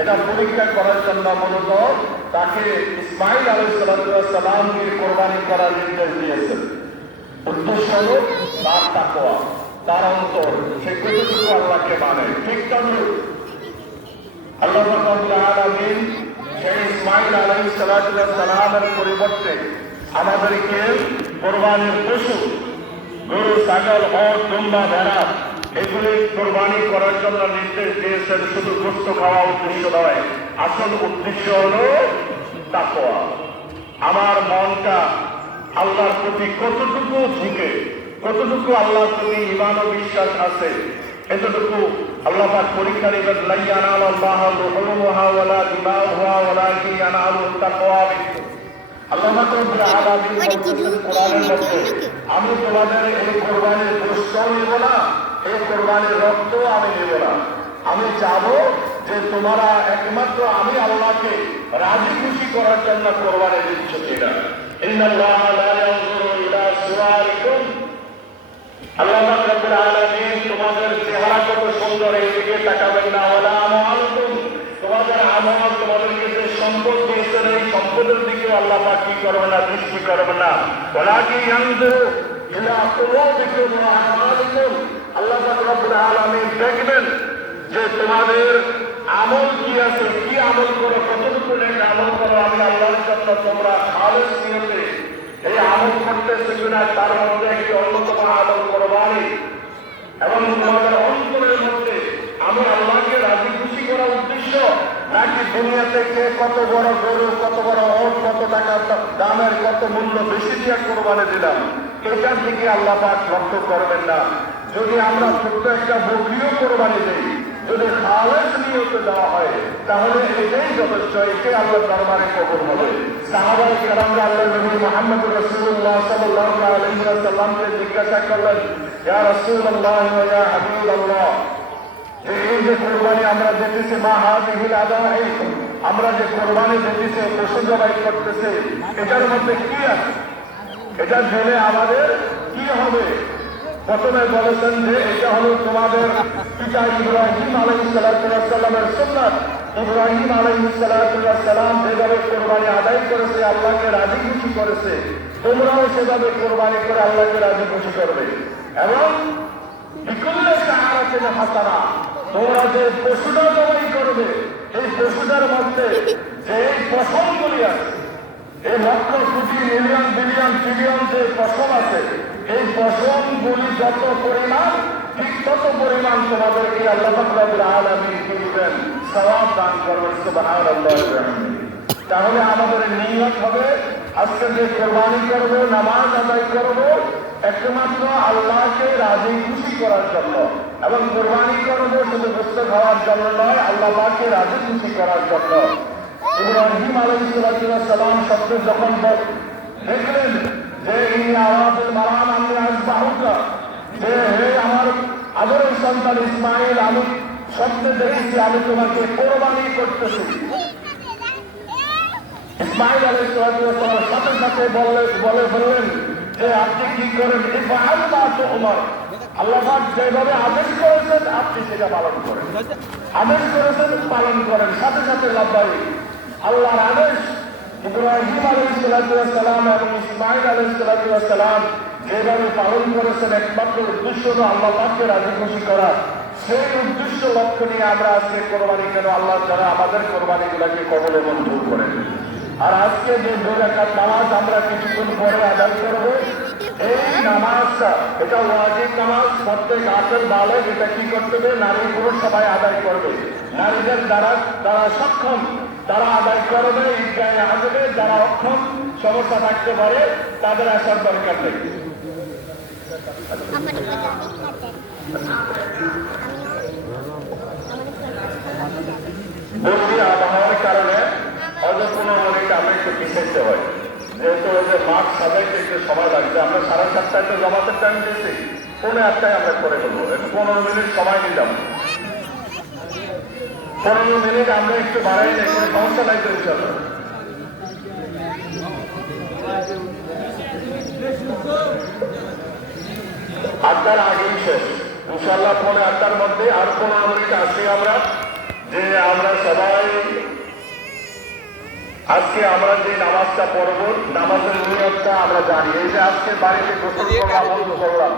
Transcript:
এটা পরীক্ষা করার জন্য মূলত তাকে ইসমাইল আলাইহিস সালামকে কোরবানি করার নির্দেশ দিয়েছেন। উদ্দেশ্য হল তার তাকওয়া, তার অন্তর, সে কতটুকু আল্লাহকে মানে। ঠিক তেমনি আল্লাহ রাব্বুল আলামিন সেই ইসমাইল আলাইহিস সালামের পরিবর্তে আমাদেরকে কোরবানির পশু, গরু, ছাগল, ওট, দুম্বা, ভেড়া এগুলি কোরবানি করার জন্য নির্দেশ দিয়েছেন। শুধু গোশত খাওয়া উদ্দেশ্য নয়, আসল উদ্দেশ্য হল তাকওয়া। আমার মনটা আল্লাহর প্রতি কতটুকু ঝুঁকে, কতটুকু আল্লাহর প্রতি ঈমান ও বিশ্বাস আছে, এতটুকু আল্লাহ পাক পরীক্ষা নেবেন। লা ইয়ানালুল্লাহু লুহুমুহা ওয়ালা দিমাউহা ওয়ালাকিন ইয়ানালুহুত তাকওয়া মিনকুম। আল্লাহ রাব্বুল আলামিন বলেছেন কোরআনের মধ্যে, আমি তোমাদের এই কোরবানির গোশত নেব না, এই কোরবানির রক্ত আমি নেব না। আমি চাবো যে তোমরা একমাত্র আমি আল্লাহকে রাজি খুশি করার জন্য কোরবানি দিচ্ছ কিনা। ইন্নাল্লাহা লা ইয়ানজুরু ইলা সুওয়ারিকুম, আল্লাহ রাব্বুল আলামিন তোমাদের চেহারা কত সুন্দর এই দিকে তাকাবেন না, ওয়ালা আমওয়ালুকুম, তোমাদের আমল, তোমাদেরকে যে সম্পদ দিয়েছেন এই সম্পদের দিকে আল্লাহ পাক কি করবে না, দৃষ্টি করবে না। ওয়ালাকিন ইয়ানজুরু ইলা কুলুবিকুম ওয়া আমালিকুম, আল্লাহ রাব্বুল আলামিন দেখবেন যে তোমাদের আমল কি আছে, কি আমল করো, কতটুকু নেক আমল করো। আমি আল্লাহর জন্য তোমরা খালেস নিয়তে এই আমল করতেছে কিনা, তার মধ্যে একটি অন্যতম আমল কোরবানি। এবং তোমাদের অন্তরের মধ্যে আমি আল্লাহকে রাজি খুশি করার উদ্দেশ্য, নাকি দুনিয়া থেকে কত বড় গরু, কত বড় ওট, কত টাকা দামের, কত মূল্য বেশি দিয়ে কোরবানি দিলাম, এটার দিকে আল্লাহ পাক লক্ষ্য করবেন না। যদি আমরা ছোট্ট একটা বকরিও কোরবানি দিই, যদি খালেস নিয়তে দেওয়া হয়, তাহলে এটাই যথেষ্ট, এটাই আল্লাহর দরবারে কবুল হবে। সাহাবায়ে কেরামরা আল্লাহর নবী মুহাম্মদ রাসূলুল্লাহ সাল্লাল্লাহু আলাইহি ওয়াসাল্লামকে জিজ্ঞাসা করলেন, ইয়া রাসূলুল্লাহ ওয়া ইয়া হাবিবাল্লাহ, এই যে কোরবানি আমরা দেখতেছি, মা হাযিহিল আদাহি, আমরা যে কোরবানি দেখতেছি, পশু জবাই করতেছে, এটার মধ্যে কি আছে, এটা জেনে আমাদের কি হবে? প্রথমে বলেছেন যে এটা হলো তোমাদের পিতা ইব্রাহিম আলাইহিস সালামের সুন্নাত। ইব্রাহিম আলাইহিস সালাম যেভাবে কোরবানি আদায় করেছে, আল্লাহকে রাজি খুশি করেছে, তোমরাও সেভাবে কোরবানি করে আল্লাহকে রাজি খুশি করবে। এবং বিকুল্লি সাআরাতিন হাসানা, তোমরা যে পশুটা জবাই করবে, এই পশুটার মধ্যে যে এই পশমগুলি আছে, এই lakh crore million billion trillion যে পশম আছে, এই পশমগুলি যত পরিমাণ, ঠিক তত পরিমাণ তোমাদেরকে আল্লাহ রাব্বুল আলামিন কি দিবেন, সওয়াব দান করবেন। সুবহানাল্লাহ। তাহলে আমাদের নিয়ত হবে আজকে যে কোরবানি করবো, নামাজ আদায় করবো, একমাত্র আল্লাহকে রাজি খুশি করার জন্য। এবং কোরবানি করবো শুধু গোশত খাওয়ার জন্য নয়, আল্লাহকে রাজি খুশি করার জন্য। ইব্রাহিম আলাইহিস সালাম শব্দ যখন দেখলেন যে এই আওয়াজের মারান আমি আযবাহুকা, যে হে আমার আদরের সন্তান ইসমাইল, আমি স্বপ্নে দেখেছি আমি তোমাকে কোরবানি করতেছি। ইসমাইল আলাইহিস সালাম সাথে সাথে বললেন যে আপনি কি করেন, ইফআল মা তু'মার, আল্লাহ পাক যেভাবে আদেশ করেছেন আপনি সেটা পালন করেন, আদেশ করেছেন পালন করেন। সাথে সাথে লাব্বাইক, আল্লাহর আদেশ ইব্রাহিম আলাইহিস সালাম এবং ইসমাইল আলাইহিস সালাম যেভাবে পালন করেছেন, একমাত্র উদ্দেশ্য হল আল্লাহ পাককে রাজি খুশি করা। সেই উদ্দেশ্য লক্ষ্য নিয়ে আমরা আজকে কোরবানি কেন, আল্লাহ যারা আমাদের কোরবানিগুলোকে কবলে মঞ্জুর করেন। আর আজকে যে 2 রাকাত নামাজ আমরা কিছুক্ষণ পরে আদায় করবো, এই নামাজটা এটা ওয়াজিব নামাজ, প্রত্যেক আকেল বালেগ এটা কি করতে হবে, নারী পুরুষ সবাই আদায় করবে। নারীদের যারা সক্ষম তারা আদায় করবে, ঈদগাহে আসবে। যারা অক্ষম, সমস্যা থাকতে পারে, তাদের আসার দরকার নেই। বর্ষি আবহাওয়ার কারণে হয়তো 15 মিনিট আমরা একটু পিছাইতে হয়, যেহেতু ওই যে মাঠ সাজাইতে একটু সময় লাগবে। আমরা 7:30টায় তো জমাতের টাইম দিয়েছি, 8:45 আমরা করে ফেলবো। একটু 15 মিনিট সময় নিলাম, 15 মিনিট আমরা একটু বাড়াই নেই, কোনো সমস্যা নাই তো ইনশাল্লাহ। 8টার আগেই শেষ ইনশাল্লাহ। 8:45 মধ্যে আর 15 মিনিট আসি আমরা, যে আমরা সবাই আজকে আমরা যে নামাজটা পড়ব, নামাজের নিয়মটা আমরা জানি। এই যে আজকে বাড়িতে গোসল করলাম, ওযু করলাম,